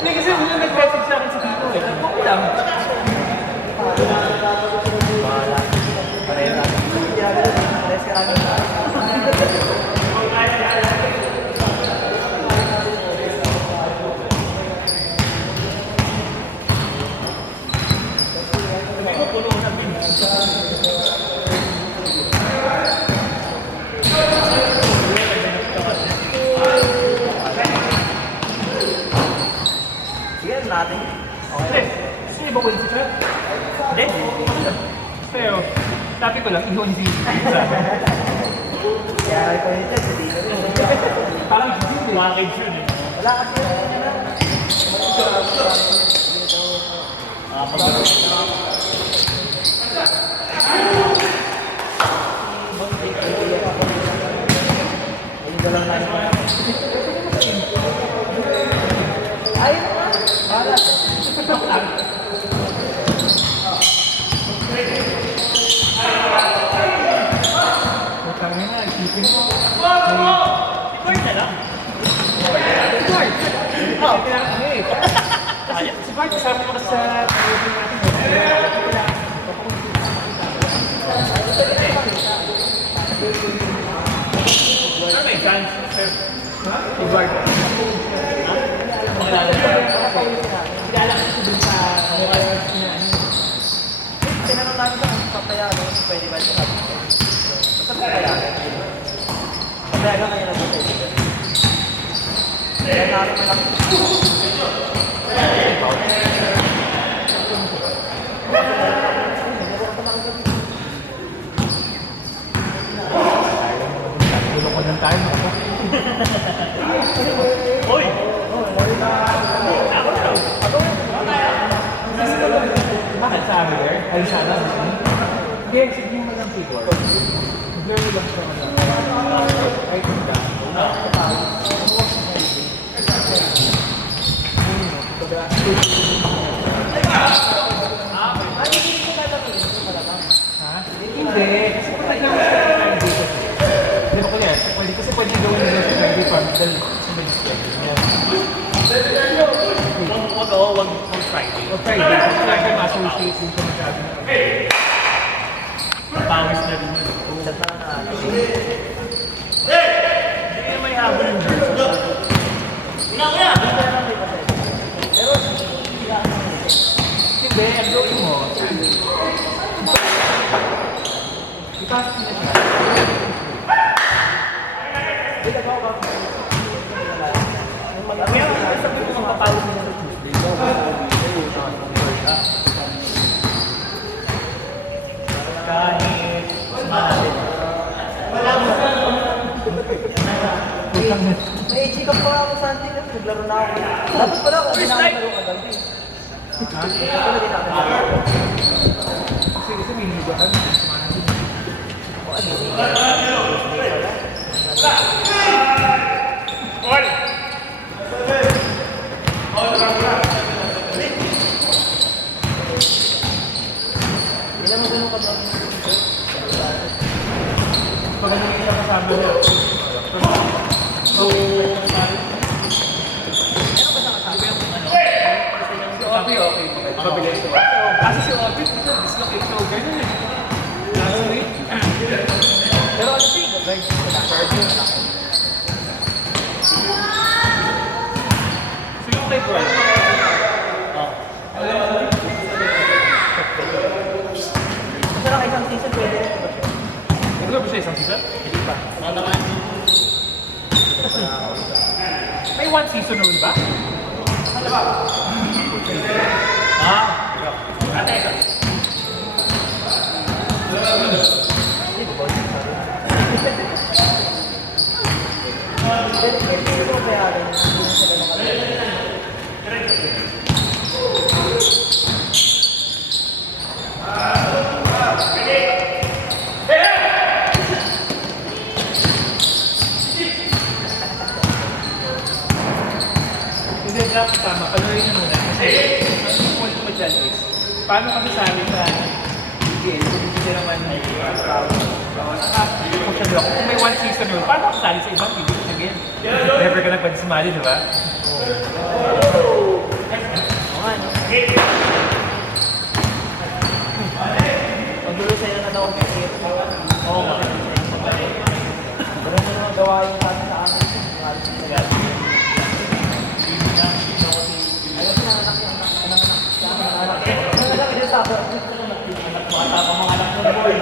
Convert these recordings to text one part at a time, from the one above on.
Hindi kasi muna nag-message sa akin sa Tito eh. Okay lang. Bahala. Pareho natin. Pares ka namin. Hindi ko puno na din. Sige, natin. Okay. Gusto niyo ba win si Sir? Hindi. Pero, sabi ko lang, ihon si Kaya ito nito, hindi na rin. parang hindi. Package yun eh. Wala kasi. Ayun na. Bahala. Utang na nga, isipin mo. Record na lang. Oo, kailangan kami eh. Kasi si Bart, kasama ko sa Sir, may chance, sir. Ha? Si Bart. Pakilala ko. Hindi alam ko dun sa Tinanong namin sa kung papayagan, pwede ba ito? Basta papayagan. Papayagan kayo na dito. Kaya namin na lang. tulong ko ng time. Uy! Bakit sa amin there? Ay, sana. Hindi, sige mo lang people. Blur lang siya. I think that. Hindi. Kasi kung naglang dito. Hindi ko yan. Kasi pwede gawin nila sa Friday Farm dahil sa Wednesday. Wag Friday. O Friday. Kasi Friday ma-associate din sa masyado. Pawis na rin. Chat na nga natin. Hindi na may habol yung girls. Una! Hindi, ang gawin mo. Ipasok niya siya. Hindi na ba? Ano yung sabi ko ng papawis nila sa Tuesday? Kahit natin. Wala mo. May chika pa ako sa atin. naglaro na ako. Dapat pala ako, hindi na ako nalaro agad eh. Ha? Dapat hindi na ako nalaro. Kasi miniligahan. O ano? Hindi naman ganun kadami. Pag ano yung kasama niya. So, si Obi, okay. Mabilis siya. Kasi si Obi, dislocate siya. Ganun eh. Actually, Pero ano siya, guard siya na. Guard siya na. so yung kay Brian. Kasi lang isang season pwede rin ba siya? Ito ba siya isang season? Hindi pa. May one season noon ba? Ah, Hindi ba boys? Hindi ko bayaran. Hindi na sila nakalala. hindi dapat tama. Panorin niyo muna. Kasi, ang point ko dyan is, paano kami sali sa BGL kung hindi naman kung may one season yun, paano ako sali sa ibang ibig sabihin? Never ka nagpagsumali, di ba? Oo nga, no? Magulo sa'yo na daw ang pag-iip. Oo nga. Pero mo naman gawain sa amin sa amin. Ayaw ko nanganak yung anak. Nanganak yung sabo. Bata pa mga anak mo boy.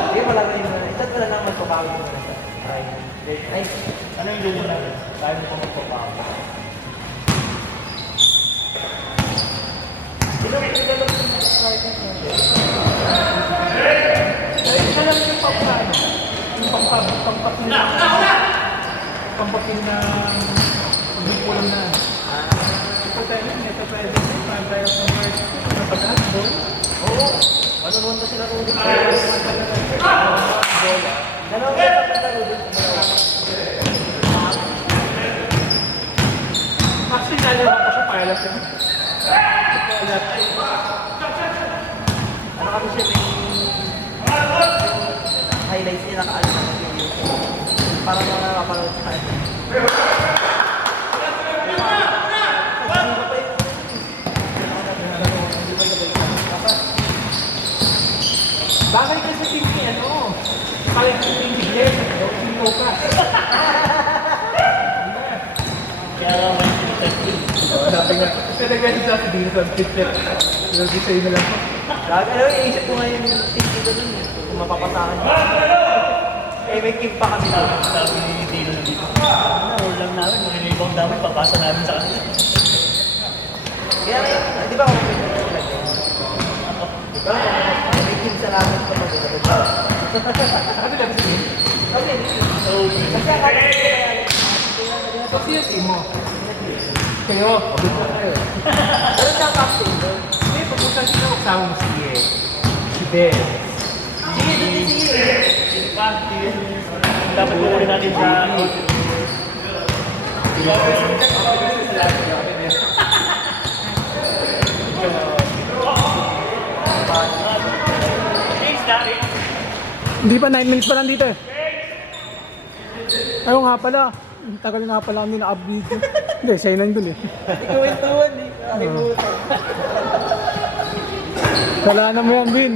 Hindi mo lang rin muna. Isa't pala lang magpapawi mo na sa try. Ay, ano yung lumo natin? Tayo mo pa magpapawi. Isa lang yung pampano. Yung pampapin na hindi ko lang na. Ito pwede. Tayo sa first. Napagkat doon. Oo. Manonood na sila ulit. Dalawa ka pa ulit. Actually, nalaman ko siya pilot yun. Ano kami siya may highlights niya nakaalis na mag-video. Para mga nakapanood sa kanya. Bagay ka sa team ni ano? Bakit sa team ni Glenn? Yung Lucas. Kaya naman Sabi nga, kasi nag-edit sa akin dito sa Twitter. Lagi sa'yo na lang. Lagi, ano, iisip ko ngayon yung team dito dun eh. Kung mapapasahan niya. Eh, may keep pa kami doon. Sabi ni Dino na dito. Roll lang namin, mga rebound namin, papasa namin sa kanila. Kaya ngayon, di ba ako may keep na ilagay? Di ba? May keep sa lahat sa pag-ilagay. Ano lang sa team? Okay, So, kasi akala ko kaya Kasi yung team mo. Kayo, abot na kayo. meron siyang captain doon. Hindi, pagpunta sila kasama mo si Ben. Sige, doon sige. dapat kukunin natin sa... Hindi pa 9 minutes pa lang dito eh. Ayaw nga pala. Tagal nga pala kami na-update. Hindi, sa'yo lang dun eh. Ikaw yung tuwan eh. Nakalimutan. Wala na mo yan, Bin.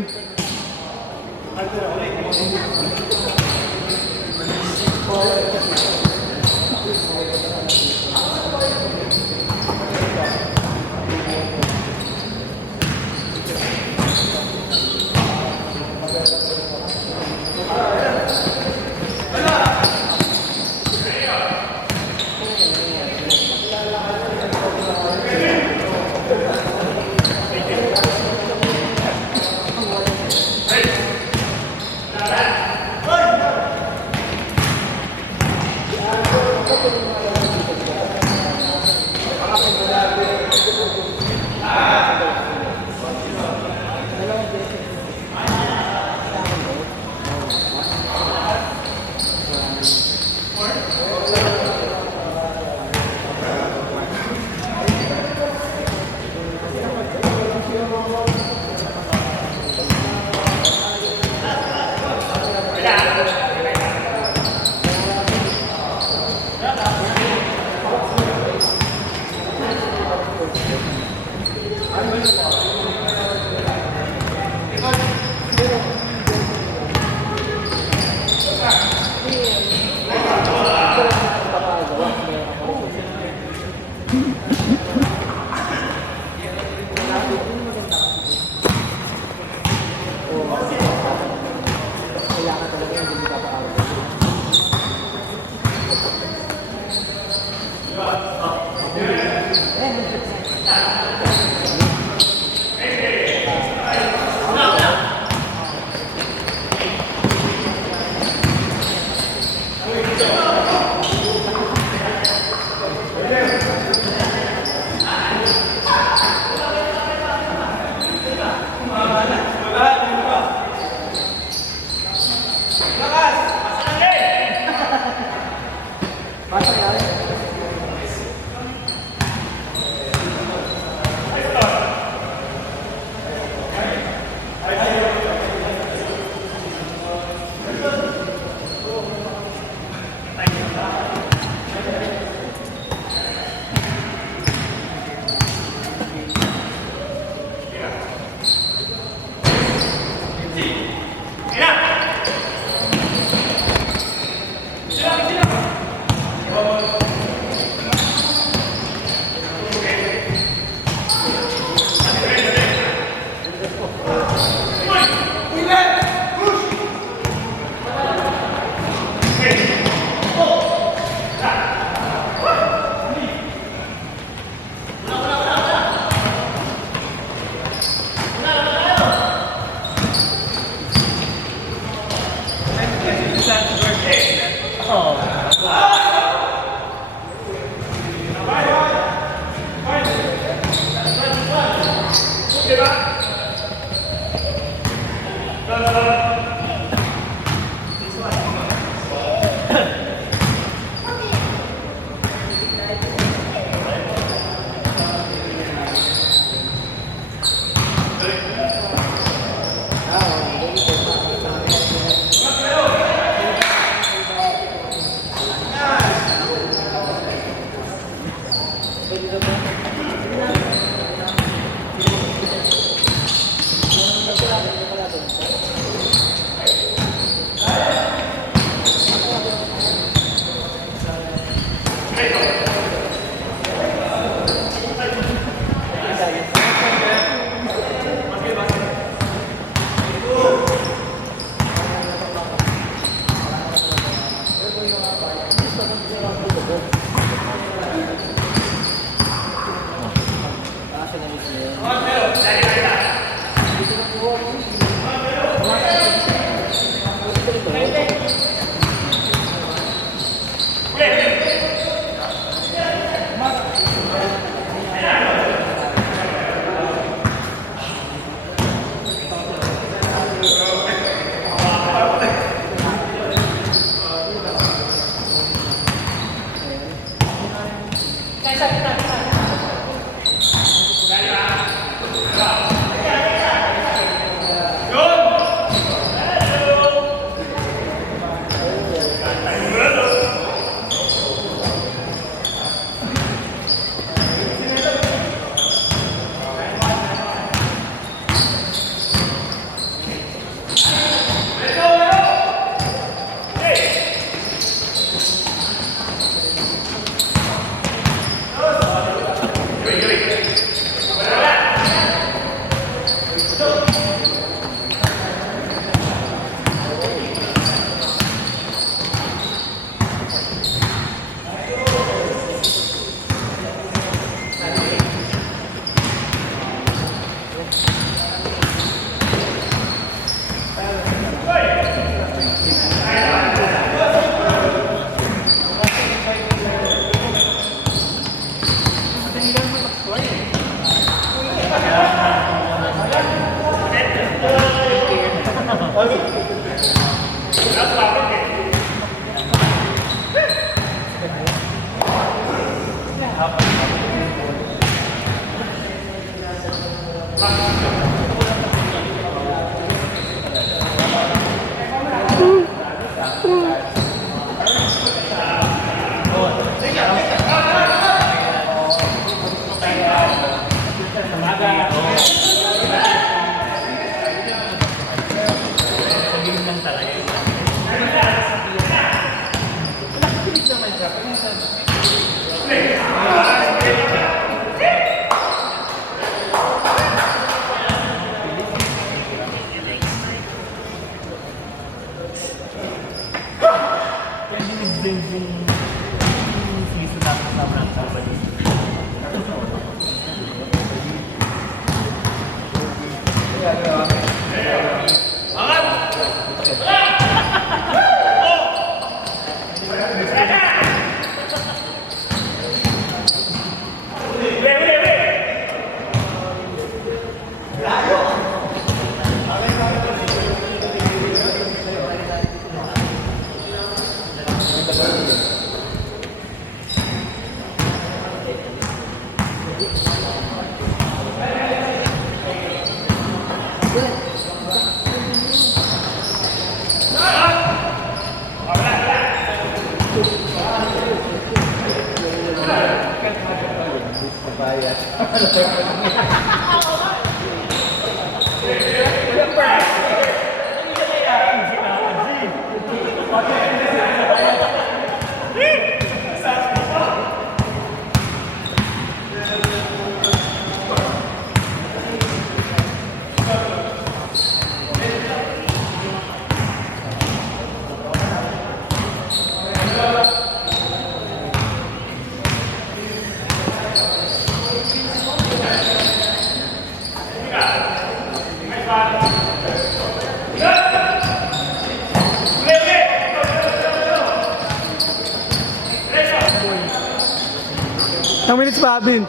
Ilang minutes pa, Abin?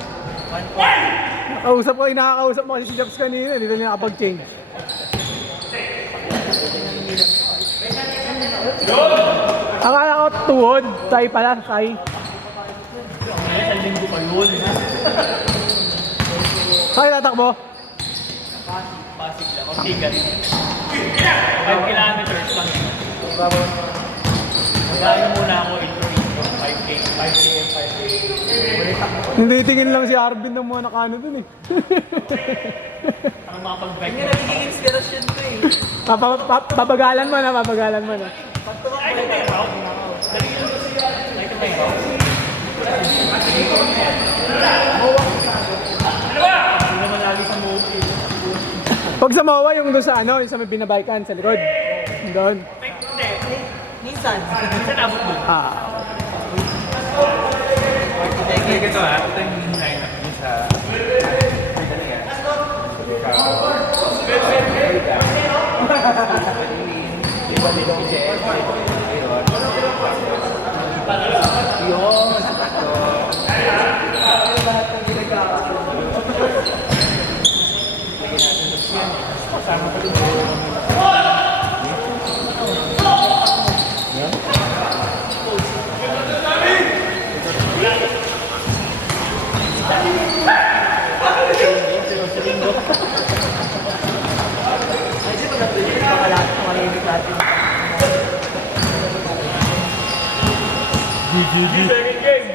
Nakakausap mo kasi si Jobs kanina, hindi na niya nakapag-change. Akala ko tuhod, tay pala, tay. Kaya sa linggo pa yun. Kaya tatakbo? Pasig lang. O tigat. 5 kilometers lang. Magkano muna ako intro. 5K, 5K. Hindi tingin lang si Arvin ng mga nakano dun eh. Ang mga pag-bike Yung nagiging inspirasyon ko eh. Babagalan mo na, babagalan mo na. Ay, ito yung route. Dali yun. Ay, ito yung route. Hindi naman lagi sa movie. Pag sa MOA, yung doon sa ano, yung sa may binabaykan sa likod. Doon. Hindi. Minsan. Minsan abot doon. Ah. Sige, ito ha. Ito yung line-up niya sa... Kasi pag natuloy, baka lahat ng mga limit natin. GG.